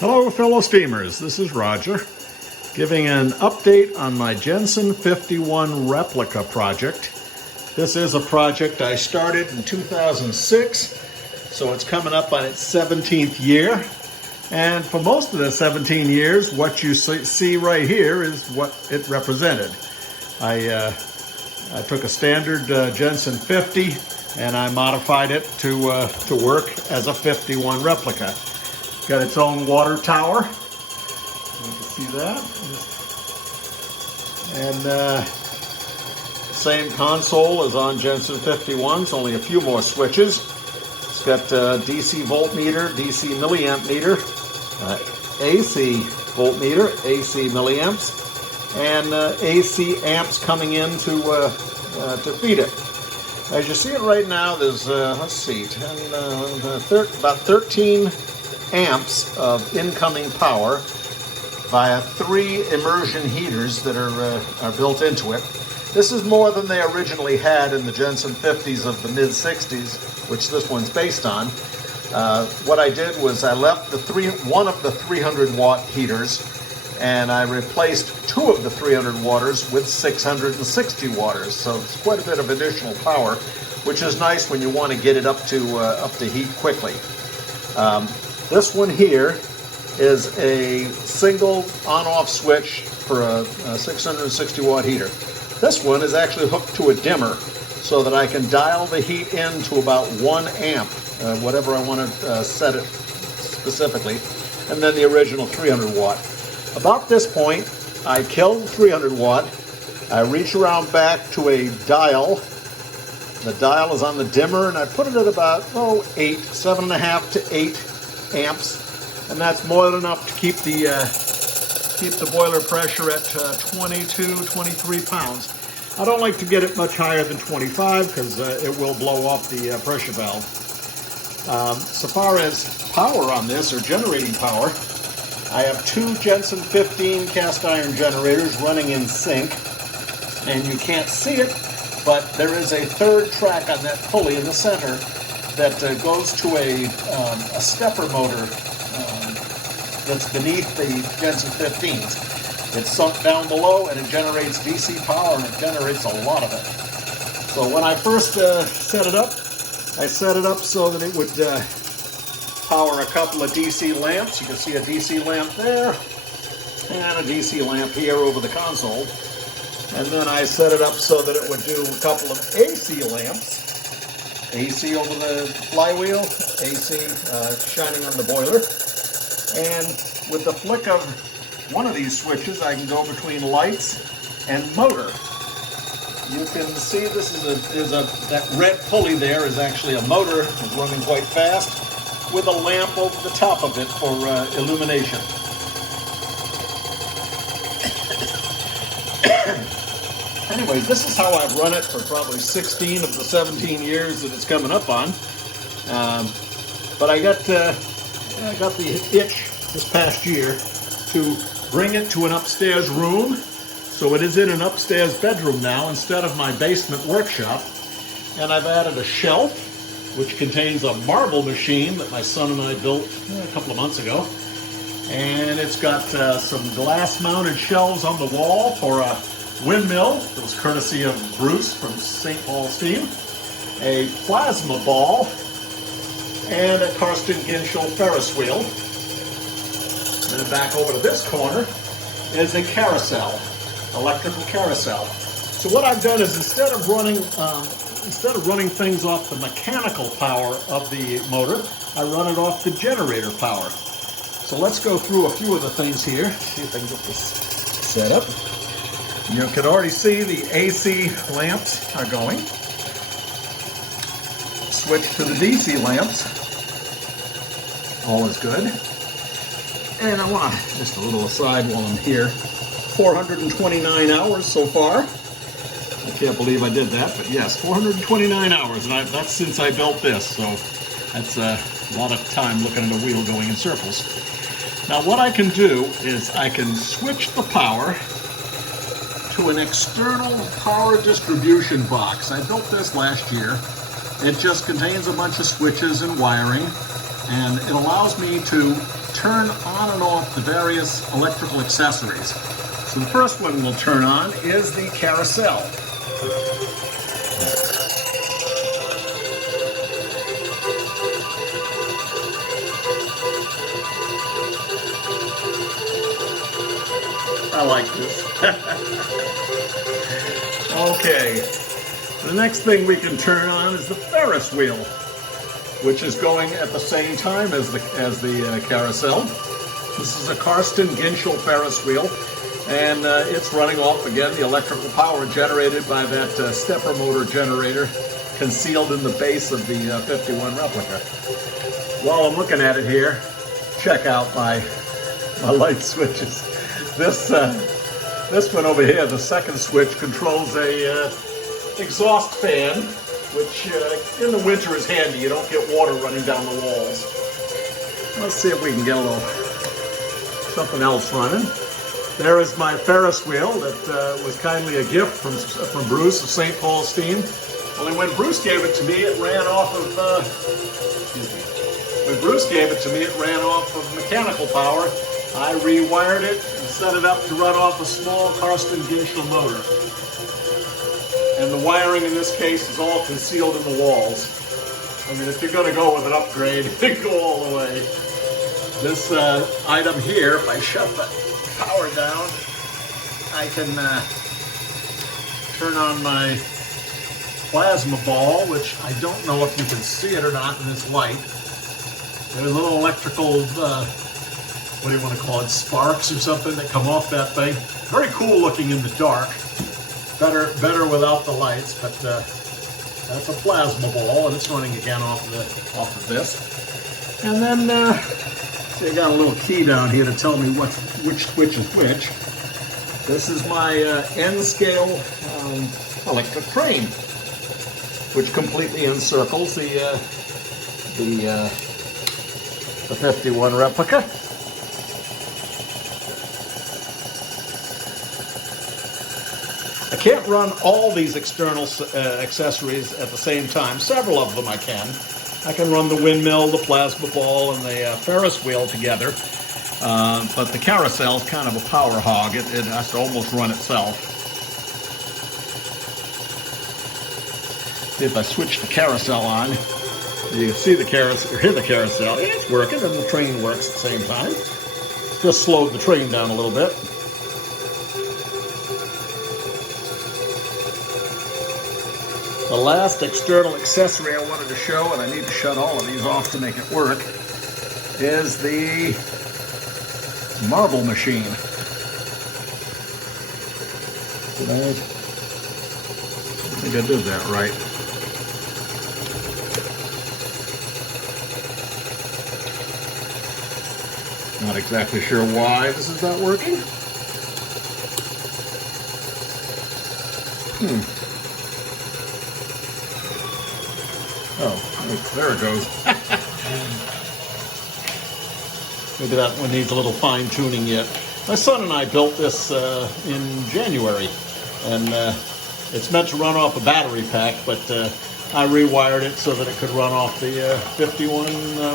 Hello fellow steamers, this is Roger giving an update on my Jensen 51 Replica project. This is a project I started in 2006, so it's coming up on its 17th year. And for most of the 17 years, what you see right here is what it represented. I took a standard Jensen 50 and I modified it to work as a 51 replica. Got its own water tower. You can see that. And same console as on Jensen 51s, only a few more switches. It's got DC voltmeter, DC milliamp meter, AC voltmeter, AC milliamps, and AC amps coming in to feed it. As you see it right now, there's let's see, about 13 amps of incoming power via 3 immersion heaters that are built into it. This is more than they originally had in the Jensen 50s of the mid-60s, which this one's based on. What I did was I left one of the 300 watt heaters and I replaced 2 of the 300 waters with 660 waters. So it's quite a bit of additional power, which is nice when you want to get it up to heat quickly. This one here is a single on-off switch for a 660 watt heater. This one is actually hooked to a dimmer so that I can dial the heat in to about 1 amp, whatever I want to set it specifically, and then the original 300 watt. About this point, I killed 300 watt. I reach around back to a dial. The dial is on the dimmer, and I put it at about 7.5 to 8 amps, and that's more than enough to keep the boiler pressure at 22, 23 pounds. I don't like to get it much higher than 25 because it will blow off the pressure valve. So far as power on this, or generating power, I have 2 Jensen 15 cast iron generators running in sync, and you can't see it, but there is a 3rd track on that pulley in the center that goes to a stepper motor that's beneath the Jensen 15s. It's sunk down below and it generates DC power, and it generates a lot of it. So when I first set it up, I set it up so that it would power a couple of DC lamps. You can see a DC lamp there and a DC lamp here over the console. And then I set it up so that it would do a couple of AC lamps. AC over the flywheel, AC shining on the boiler. And with the flick of one of these switches, I can go between lights and motor. You can see that red pulley there is actually a motor. It's running quite fast with a lamp over the top of it for illumination. Anyways, this is how I've run it for probably 16 of the 17 years that it's coming up on. But I got the itch this past year to bring it to an upstairs room. So it is in an upstairs bedroom now instead of my basement workshop. And I've added a shelf, which contains a marble machine that my son and I built a couple of months ago. And it's got some glass-mounted shelves on the wall for a windmill that was courtesy of Bruce from St. Paul's team, a plasma ball, and a Karsten Ginschel Ferris wheel. And then back over to this corner is a carousel, electrical carousel. So what I've done is instead of running things off the mechanical power of the motor, I run it off the generator power. So let's go through a few of the things here. See if I can get this set up. You can already see the AC lamps are going. Switch to the DC lamps. All is good. And I want just a little aside while I'm here. 429 hours so far. I can't believe I did that, but yes, 429 hours, and that's since I built this, so that's a lot of time looking at a wheel going in circles. Now what I can do is I can switch the power to an external power distribution box. I built this last year. It just contains a bunch of switches and wiring, and it allows me to turn on and off the various electrical accessories. So the first one we'll turn on is the carousel. I like this. Okay, the next thing we can turn on is the Ferris wheel, which is going at the same time as the carousel. This is a Karsten Ginchel Ferris wheel, and it's running off again the electrical power generated by that stepper motor generator concealed in the base of the 51 replica. While I'm looking at it here, check out my light switches. This one over here, the second switch, controls a exhaust fan, which in the winter is handy. You don't get water running down the walls. Let's see if we can get a little something else running. There is my Ferris wheel that was kindly a gift from Bruce of St. Paul Steam. Only when Bruce gave it to me, it ran off of mechanical power. I rewired it and set it up to run off a small Karsten Ginchel motor. And the wiring in this case is all concealed in the walls. I mean, if you're going to go with an upgrade, go all the way. This item here, if I shut the power down, I can turn on my plasma ball, which I don't know if you can see it or not in this light. There's little electrical, what do you want to call it, sparks or something that come off that thing. Very cool looking in the dark. Better without the lights, but that's a plasma ball, and it's running again off of this. And then, see, I got a little key down here to tell me which switch is which. This is my N-scale electric crane, which completely encircles the 51 replica. I can't run all these external accessories at the same time. Several of them I can. I can run the windmill, the plasma ball, and the Ferris wheel together. But the carousel is kind of a power hog. It has to almost run itself. See, if I switch the carousel on, you can see the carousel, or hear the carousel. It's working, and the train works at the same time. Just slowed the train down a little bit. The last external accessory I wanted to show, and I need to shut all of these off to make it work, is the marble machine. I think I did that right. Not exactly sure why this is not working. Oh, there it goes. Maybe that one needs a little fine-tuning yet. My son and I built this in January, and it's meant to run off a battery pack, but I rewired it so that it could run off the 51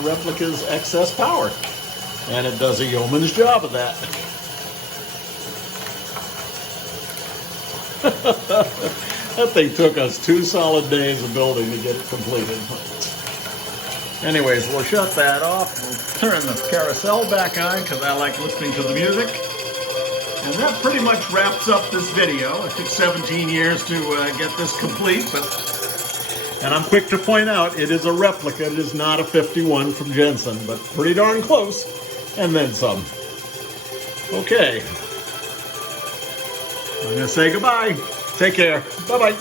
Replica's excess power. And it does a yeoman's job of that. That thing took us 2 solid days of building to get it completed. Anyways, we'll shut that off. We'll turn the carousel back on because I like listening to the music. And that pretty much wraps up this video. It took 17 years to get this complete, and I'm quick to point out it is a replica. It is not a 51 from Jensen, but pretty darn close, and then some. Okay. I'm going to say goodbye. Take care. Bye-bye.